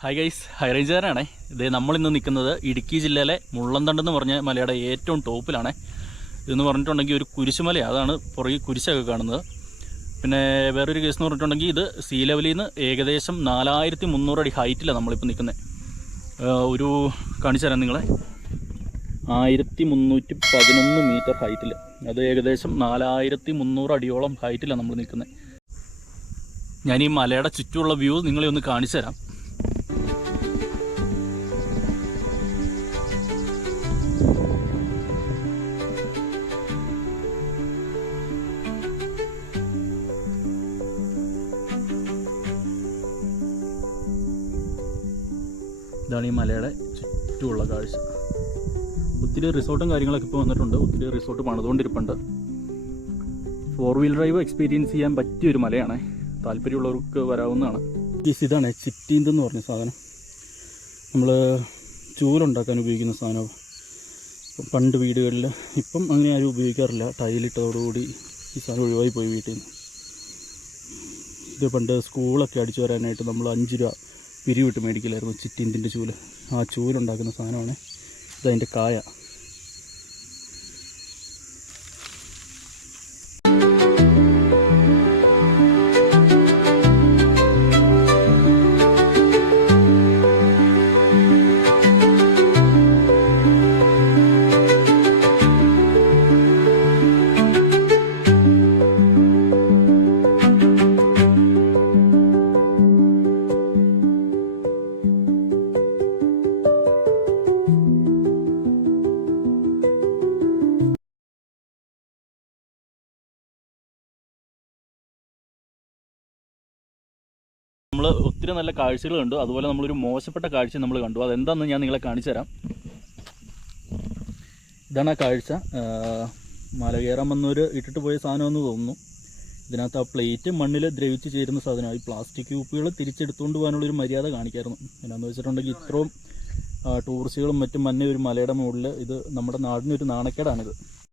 Hi guys, high റേഞ്ചുകാരാണേ. ഇതേ നമ്മളിന്ന് നിൽക്കുന്നത് ഇടുക്കി ജില്ലയിലെ മുള്ളന്തണ്ടെന്ന് പറഞ്ഞ മലയുടെ ഏറ്റവും ടോപ്പിലാണ്. ഇതെന്ന് പറഞ്ഞിട്ടുണ്ടെങ്കിൽ ഒരു കുരിശുമലയാണ്. അതാണ് പുറകെ കുരിശൊക്കെ കാണുന്നത്. പിന്നെ വേറൊരു കേസ് എന്ന് പറഞ്ഞിട്ടുണ്ടെങ്കിൽ ഇത് സീ ലെവലിൽ നിന്ന് ഏകദേശം 4300 അടി ഹൈറ്റിലാണ് നമ്മളിപ്പോൾ നിൽക്കുന്നത്. ഒരു കാണിച്ചു തരാം നിങ്ങളെ. 1311 മീറ്റർ ഹൈറ്റിൽ, അത് ഏകദേശം 4300 അടിയോളം ഹൈറ്റിലാണ് നമ്മൾ നിൽക്കുന്നത്. ഞാൻ ഈ മലയുടെ ചുറ്റുമുള്ള വ്യൂ നിങ്ങളെ ഒന്ന് കാണിച്ചു തരാം. ഇതാണ് ഈ മലയുടെ ചുറ്റുമുള്ള കാഴ്ച. ഒത്തിരി റിസോർട്ടും കാര്യങ്ങളൊക്കെ ഇപ്പോൾ വന്നിട്ടുണ്ട്. ഒത്തിരി റിസോർട്ട് പണിതുകൊണ്ടിരിപ്പുണ്ട്. 4 വീൽ ഡ്രൈവ് എക്സ്പീരിയൻസ് ചെയ്യാൻ പറ്റിയൊരു മലയാണ്. താല്പര്യമുള്ളവർക്ക് വരാവുന്നതാണ്. ഇതാണ് ചിറ്റീന്തെന്ന് പറഞ്ഞ സാധനം. നമ്മൾ ചൂലുണ്ടാക്കാൻ ഉപയോഗിക്കുന്ന സാധനം. പണ്ട് വീടുകളിൽ, ഇപ്പം അങ്ങനെ ആരും ഉപയോഗിക്കാറില്ല. ടൈലിട്ടതോടുകൂടി ഈ സാധനം ഒഴിവായി പോയി വീട്ടിൽ നിന്ന്. ഇത് പണ്ട് സ്കൂളൊക്കെ അടിച്ചു വരാനായിട്ട് നമ്മൾ 5 രൂപ പിരിവിട്ട് മേടിക്കില്ലായിരുന്നു ചിറ്റീന്തിൻ്റെ ചൂല്. ആ ചൂലുണ്ടാക്കുന്ന സാധനമാണ്. ഇതതിൻ്റെ കായ. നമ്മൾ ഒത്തിരി നല്ല കാഴ്ചകൾ കണ്ടു. അതുപോലെ നമ്മളൊരു മോശപ്പെട്ട കാഴ്ച നമ്മൾ കണ്ടു. അതെന്താണെന്ന് ഞാൻ നിങ്ങളെ കാണിച്ചു തരാം. ഇതാണ് ആ കാഴ്ച. മല കയറാൻ വന്നവർ ഇട്ടിട്ട് പോയ സാധനമെന്ന് തോന്നുന്നു. ഇതിനകത്ത് ആ പ്ലേറ്റ് മണ്ണിൽ ദ്രവിച്ച് ചേരുന്ന സാധനമായി. പ്ലാസ്റ്റിക് കുപ്പികൾ തിരിച്ചെടുത്തുകൊണ്ട് പോകാനുള്ളൊരു മര്യാദ കാണിക്കായിരുന്നു. എന്നാന്ന് വെച്ചിട്ടുണ്ടെങ്കിൽ ഇത്രയും ടൂറിസ്റ്റുകളും മറ്റും മഞ്ഞ ഒരു മലയുടെ മുകളിൽ, ഇത് നമ്മുടെ നാടിനൊരു നാണക്കേടാണിത്.